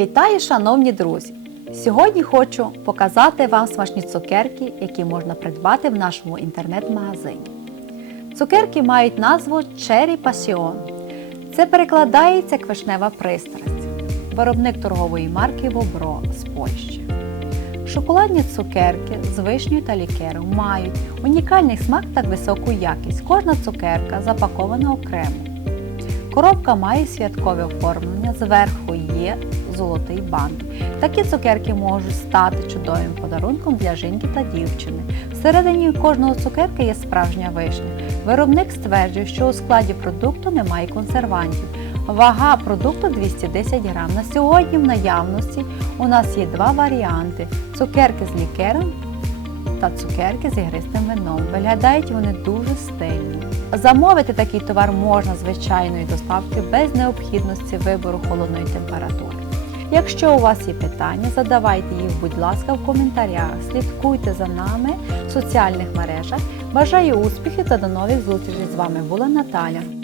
Вітаю, шановні друзі! Сьогодні хочу показати вам смачні цукерки, які можна придбати в нашому інтернет-магазині. Цукерки мають назву Cherry Passion. Це перекладається як вишнева пристрасть. Виробник торгової марки Вобро з Польщі. Шоколадні цукерки з вишнею та лікером мають унікальний смак та високу якість. Кожна цукерка запакована окремо. Коробка має святкове оформлення, зверху є золотий бант. Такі цукерки можуть стати чудовим подарунком для жінки та дівчини. Всередині кожного цукерки є справжня вишня. Виробник стверджує, що у складі продукту немає консервантів. Вага продукту 210 грам. На сьогодні в наявності у нас є два варіанти: цукерки з лікером та цукерки з ігристим вином. Виглядають вони дуже стильно. Замовити такий товар можна звичайної доставки без необхідності вибору холодної температури. Якщо у вас є питання, задавайте їх, будь ласка, в коментарях. Слідкуйте за нами в соціальних мережах. Бажаю успіхів та до нових зустрічей! З вами була Наталя.